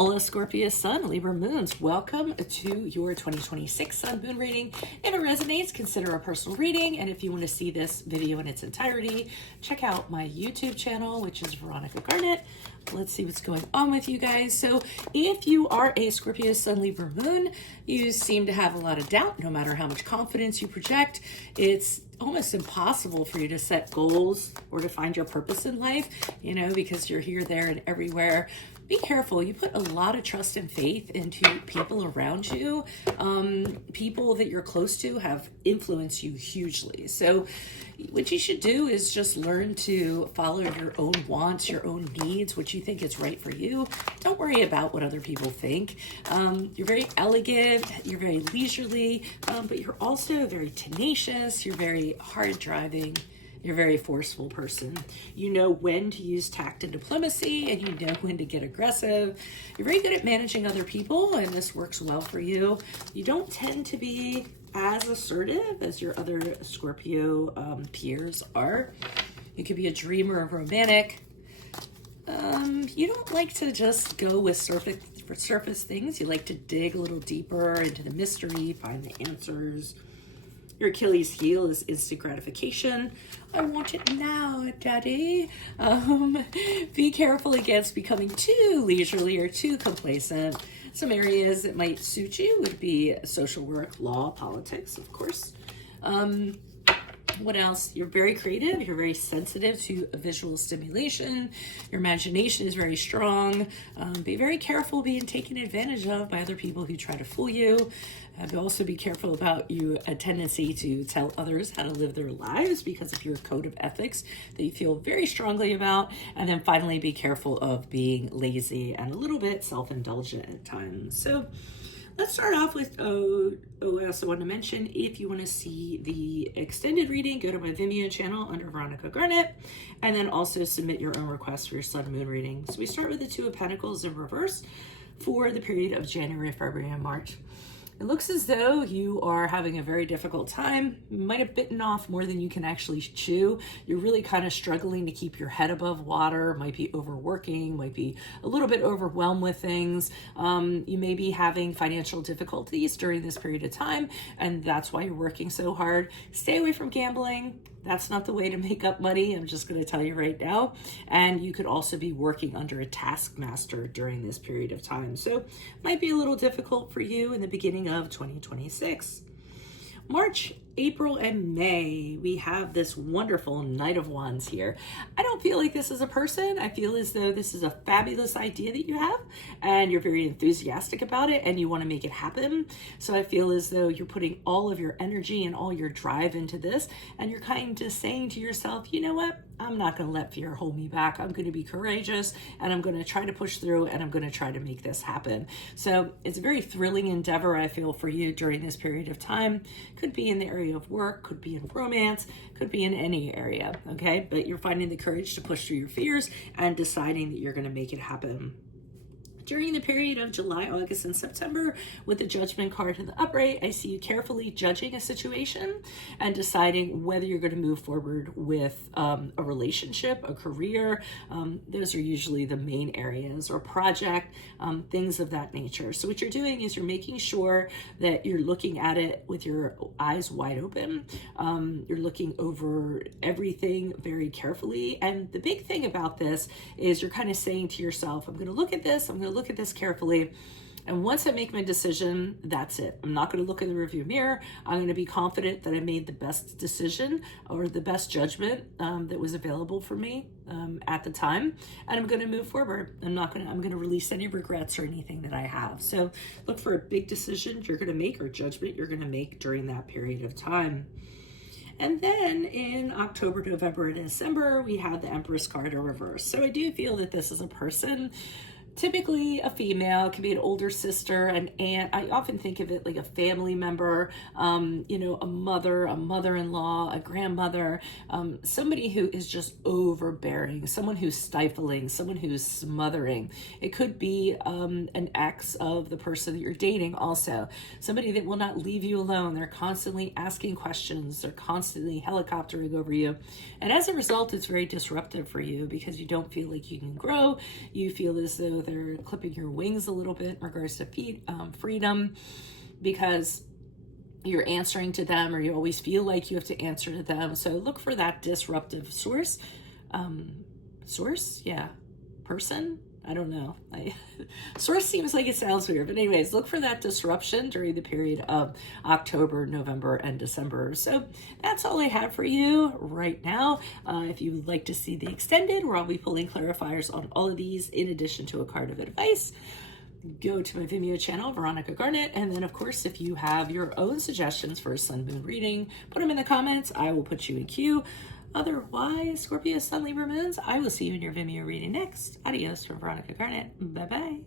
Hola Scorpio Sun, Libra Moons. Welcome to your 2026 Sun Moon reading. If it resonates, consider a personal reading. And if you want to see this video in its entirety, check out my YouTube channel, which is Veronica Garnett. Let's see what's going on with you guys. So if you are a Scorpio Sun, Libra Moon, you seem to have a lot of doubt, no matter how much confidence you project. It's almost impossible for you to set goals or to find your purpose in life, because you're here, there, and everywhere. Be careful. You put a lot of trust and faith into people around you. People that you're close to have influenced you hugely. So what you should do is just learn to follow your own wants, your own needs, what you think is right for you. Don't worry about what other people think. You're very elegant, you're very leisurely, but you're also very tenacious, you're very hard driving. You're a very forceful person. You know when to use tact and diplomacy, and you know when to get aggressive. You're very good at managing other people, and this works well for you. You don't tend to be as assertive as your other Scorpio peers are. You could be a dreamer, a romantic. You don't like to just go with surface things. You like to dig a little deeper into the mystery, find the answers. Your Achilles heel is instant gratification. I want it now, Daddy. Be careful against becoming too leisurely or too complacent. Some areas that might suit you would be social work, law, politics, of course. What else? You're very creative. You're very sensitive to visual stimulation. Your imagination is very strong. Be very careful being taken advantage of by other people who try to fool you. Also be careful about a tendency to tell others how to live their lives because of your code of ethics that you feel very strongly about. And then finally, be careful of being lazy and a little bit self-indulgent at times. So let's start off with, I also want to mention, if you want to see the extended reading, go to my Vimeo channel under Veronica Garnett, and then also submit your own requests for your Sun Moon reading. So we start with the Two of Pentacles in reverse for the period of January, February, and March. It looks as though you are having a very difficult time. You might have bitten off more than you can actually chew. You're really kind of struggling to keep your head above water, might be overworking, might be a little bit overwhelmed with things. You may be having financial difficulties during this period of time, and that's why you're working so hard. Stay away from gambling. That's not the way to make up money. I'm just going to tell you right now. And you could also be working under a taskmaster during this period of time. So it might be a little difficult for you in the beginning of 2026. March, April, and May, we have this wonderful Knight of Wands here. I don't feel like this is a person. I feel as though this is a fabulous idea that you have, and you're very enthusiastic about it, and you want to make it happen. So I feel as though you're putting all of your energy and all your drive into this, and you're kind of saying to yourself, you know what? I'm not going to let fear hold me back. I'm going to be courageous, and I'm going to try to push through, and I'm going to try to make this happen. So it's a very thrilling endeavor, I feel, for you during this period of time. Could be in the area of work, could be in romance, could be in any area, okay? But you're finding the courage to push through your fears and deciding that you're going to make it happen. During the period of July, August, and September, with the Judgment card in the upright, I see you carefully judging a situation and deciding whether you're going to move forward with a relationship, a career. Those are usually the main areas, or project, things of that nature. So what you're doing is you're making sure that you're looking at it with your eyes wide open. You're looking over everything very carefully. And the big thing about this is you're kind of saying to yourself, I'm going to look at this, I'm going to look at this carefully, and once I make my decision, that's it. I'm not going to look in the rearview mirror. I'm going to be confident that I made the best decision or the best judgment that was available for me at the time, and I'm going to move forward. I'm going to release any regrets or anything that I have. So look for a big decision you're going to make, or judgment you're going to make during that period of time. And then in October, November, and December, we have the Empress card in reverse. So I do feel that this is a person, typically a female. It can be an older sister, an aunt. I often think of it like a family member, a mother, a mother-in-law, a grandmother, somebody who is just overbearing, someone who's stifling, someone who's smothering. It could be an ex of the person that you're dating also, somebody that will not leave you alone. They're constantly asking questions. They're constantly helicoptering over you. And as a result, it's very disruptive for you because you don't feel like you can grow. You feel as though they're clipping your wings a little bit in regards to freedom, because you're answering to them, or you always feel like you have to answer to them. So look for that disruptive source. Person? I don't know. Source seems like it sounds weird, but anyways, look for that disruption during the period of October, November, and December. So that's all I have for you right now. If you would like to see the extended, where I'll be pulling clarifiers on all of these in addition to a card of advice, go to my Vimeo channel, Veronica Garnett. And then, of course, if you have your own suggestions for a sun moon reading, put them in the comments. I will put you in queue. Otherwise, Scorpio, Sun, Libra, Moons, I will see you in your Vimeo reading next. Adios from Veronica Garnett. Bye-bye.